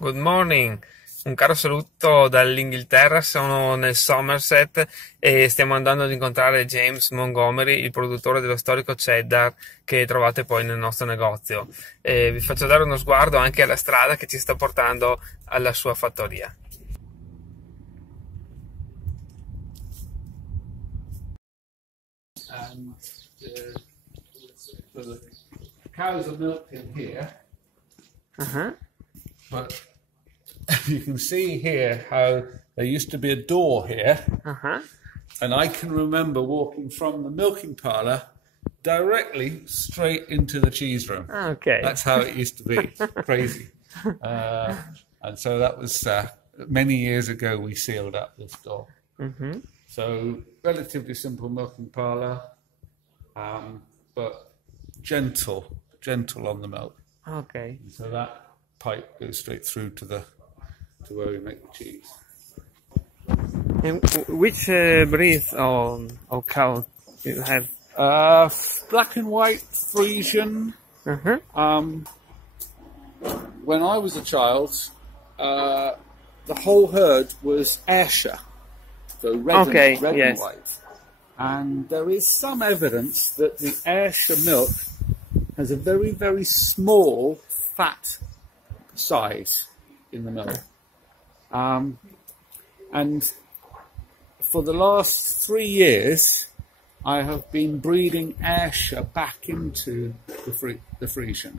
Good morning, un caro saluto dall'Inghilterra, sono nel Somerset e stiamo andando ad incontrare James Montgomery, il produttore dello storico Cheddar che trovate poi nel nostro negozio. E vi faccio dare uno sguardo anche alla strada che ci sta portando alla sua fattoria. And so the cows are milked in here, but you can see here how there used to be a door here, and I can remember walking from the milking parlour directly straight into the cheese room. Okay. That's how it used to be. Crazy. And so that was many years ago we sealed up this door. So relatively simple milking parlour, but gentle on the milk. Okay. And so that pipe goes straight through to where we make the cheese. And which breed of cow do you have? Black and white Frisian. When I was a child, the whole herd was Ayrshire, so red and white. And there is some evidence that the Ayrshire milk has a very, very small fat size in the milk. And for the last 3 years, I have been breeding Ayrshire back into the Frisian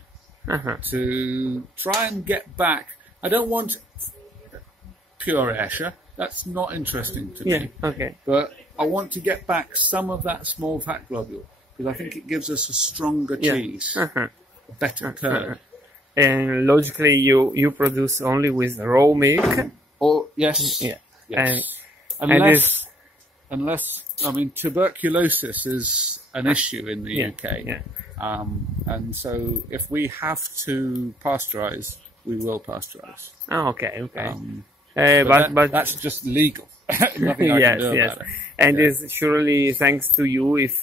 to try and get back. I don't want pure Ayrshire. That's not interesting to me. But I want to get back some of that small fat globule because I think it gives us a stronger cheese, a better curd. And logically, you produce only with raw milk. Or yes, yes. Unless I mean tuberculosis is an issue in the UK, and so if we have to pasteurize, we will pasteurize. Oh, okay. But that's just legal. Nothing I can do about it. And it's surely thanks to you if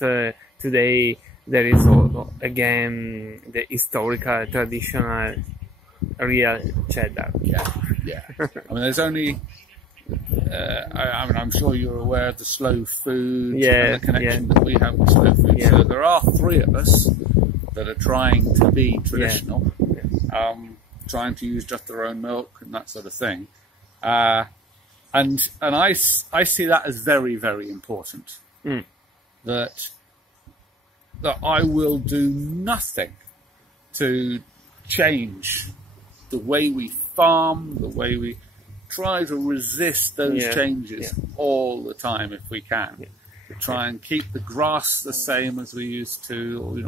today there is also, again, the historical, traditional, real cheddar. Yeah. I mean, there's only. I'm sure you're aware of the slow food and the connection that we have with slow food. So there are 3 of us that are trying to be traditional, trying to use just their own milk and that sort of thing. And I see that as very, very important. That I will do nothing to change the way we farm, the way we try to resist those changes all the time if we can. Try and keep the grass the same as we used to, or,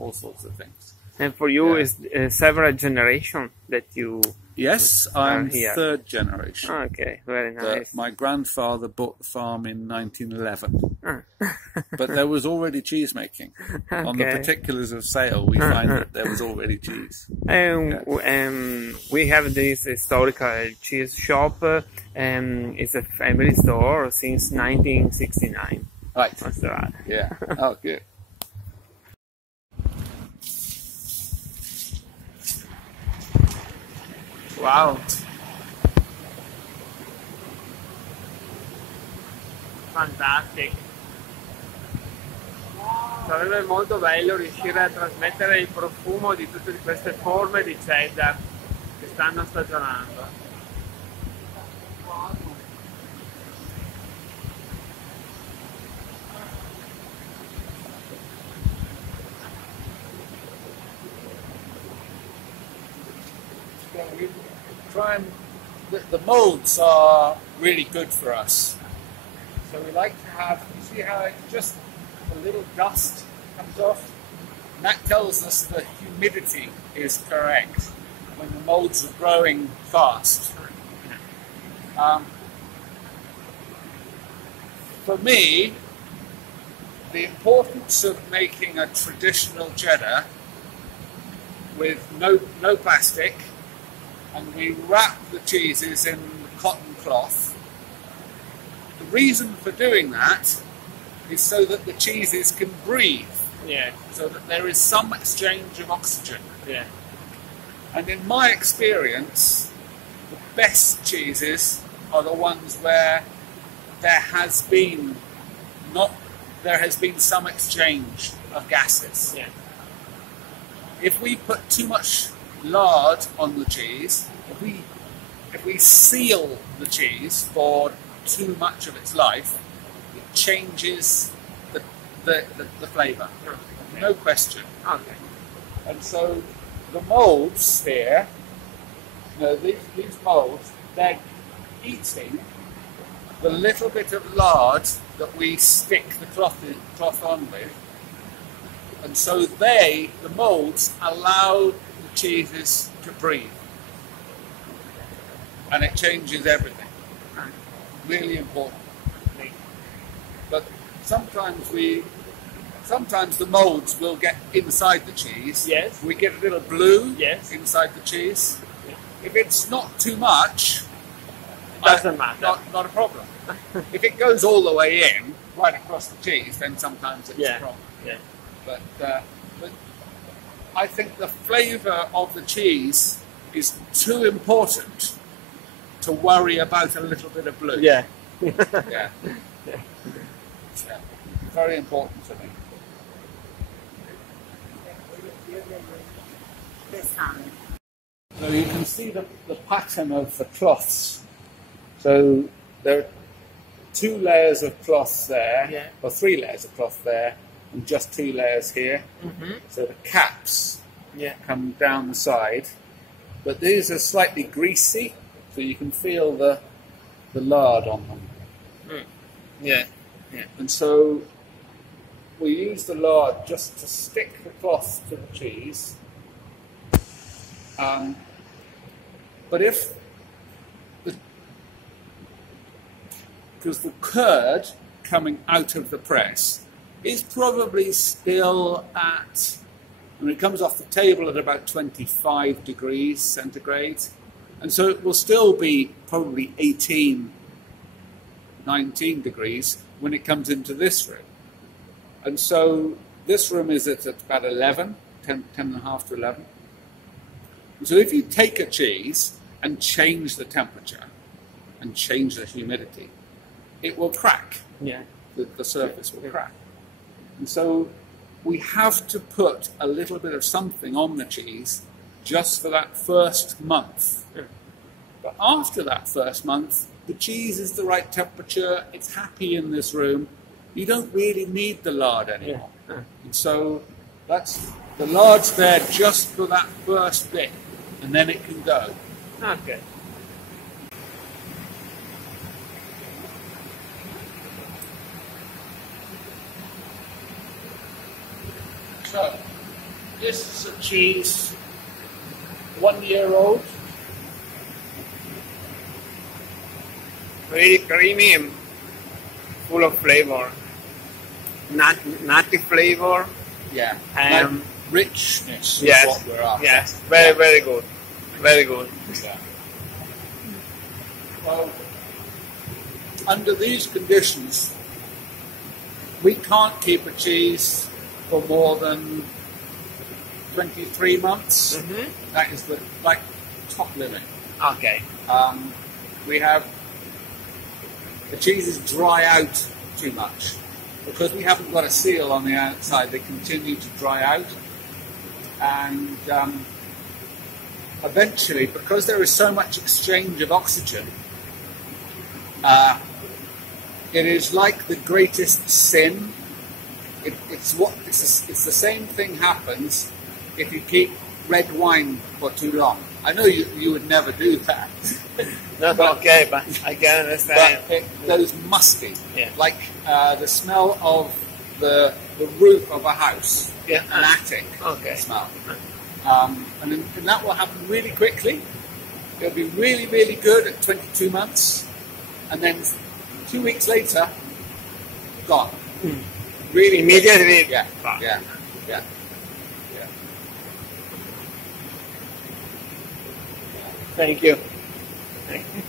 all sorts of things. And for you, is several generations that you? Yes, I'm 3rd generation. Okay, very nice. My grandfather bought the farm in 1911, but there was already cheese making. On the particulars of sale, we find that there was already cheese. We have this historical cheese shop. It's a family store since 1969. Right. That's right. Yeah. Oh, good. Wow. Fantastic. Sarebbe molto bello riuscire a trasmettere il profumo di tutte queste forme di cheddar che stanno stagionando. The molds are really good for us. So we like to have, you see how just a little dust comes off? And that tells us the humidity is correct when the molds are growing fast. For me, the importance of making a traditional cheddar with no plastic, and we wrap the cheeses in cotton cloth. The reason for doing that is so that the cheeses can breathe. So that there is some exchange of oxygen. And in my experience, best cheeses are the ones where there has been some exchange of gases. Yeah. If we put too much lard on the cheese, if we seal the cheese for too much of its life, it changes the flavour. Okay. No question. Okay. And so the moulds here, these moulds, they're eating the little bit of lard that we stick the cloth on with. And so the moulds allow the cheeses to breathe. And it changes everything. Really important. But sometimes the moulds will get inside the cheese. Yes. We get a little blue Yes. inside the cheese. Yeah. If it's not too much, Doesn't matter. Not a problem. If it goes all the way in, right across the cheese, then sometimes it's a problem. Yeah. But I think the flavour of the cheese is too important to worry about a little bit of blue. Yeah. Yeah. Very important to me. So you can see the pattern of the cloths. So there are 2 layers of cloth there, Yeah. or 3 layers of cloth there, and just 2 layers here. Mm-hmm. So the caps Yeah. come down the side, but these are slightly greasy, so you can feel the lard on them. Yeah. And so we use the lard just to stick the cloth to the cheese. But because the curd coming out of the press is probably still it comes off the table at about 25 degrees centigrade, and so it will still be probably 18, 19 degrees when it comes into this room. And so this room is at about 11, 10 and a half to 11. So if you take a cheese and change the temperature and change the humidity, it will crack. Yeah. The surface will crack. And so we have to put a little bit of something on the cheese just for that first month. Yeah. But after that first month, the cheese is the right temperature, it's happy in this room, you don't really need the lard anymore. Yeah. And so the lard's there just for that first bit, and then it can go. Okay. So, this is a cheese 1 year old. Very creamy and full of flavor. Nutty flavor. Yeah. Um, Richness yes. is what we're after. Yes. Very, very good. Very good. Yeah. Well, under these conditions, we can't keep a cheese for more than 23 months. Mm-hmm. That is the top limit. Okay. The cheeses dry out too much. Because we haven't got a seal on the outside, they continue to dry out. And eventually, because there is so much exchange of oxygen, it is like the greatest sin. It's the same thing happens if you keep red wine for too long. I know you would never do that. Not okay, but I can understand. But it goes musty, Yeah. like the smell of the roof of a house, Yeah. an attic Okay. smell. And that will happen really quickly. It'll be really, really good at 22 months, and then 2 weeks later, gone. Really Immediately. quick. Yeah, Gone. yeah, yeah. Thank you. Thank you.